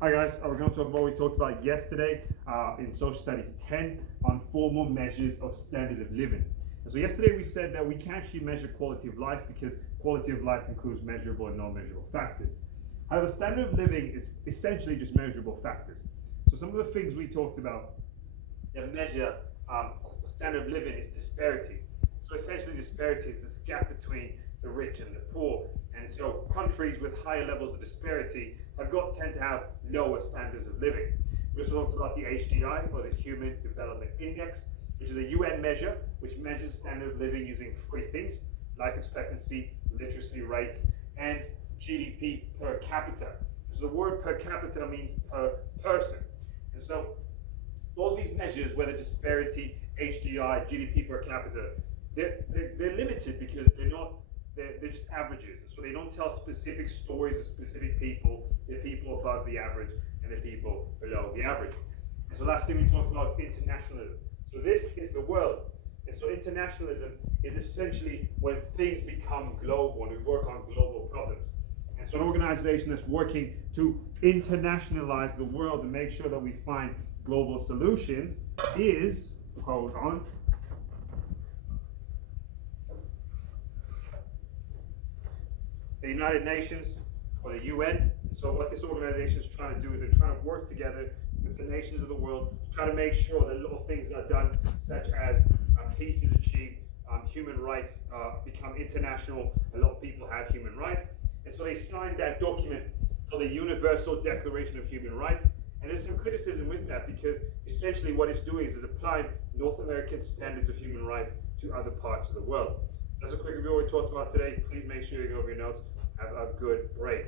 Hi guys, we're going to talk about what we talked about yesterday in Social Studies 10 on formal measures of standard of living. And so yesterday we said that we can actually measure quality of life because quality of life includes measurable and non-measurable factors. However, standard of living is essentially just measurable factors. So some of the things we talked about that measure standard of living is disparity. So essentially disparity is this gap between the rich and the poor. And so countries with higher levels of disparity tend to have lower standards of living. We also talked about the HDI, or the Human Development Index, which is a UN measure which measures standard of living using three things: life expectancy, literacy rates, and GDP per capita. So the word per capita means per person. And so all these measures, whether disparity, HDI, GDP per capita, they're limited because they're just averages. So they don't tell specific stories of specific people. They're people above the average and the people below the average. And so last thing we talked about is internationalism. So this is the world. And so internationalism is essentially when things become global and we work on global problems. And so an organization that's working to internationalize the world and make sure that we find global solutions is, hold on, the United Nations, or the UN. So what this organization is trying to do is they're trying to work together with the nations of the world to try to make sure that little things are done, such as peace is achieved, human rights become international. A lot of people have human rights. And so they signed that document called the Universal Declaration of Human Rights. And there's some criticism with that because essentially what it's doing is applying North American standards of human rights to other parts of the world. That's a quick review of what we talked about today. Please make sure you go over your notes. Have a good break.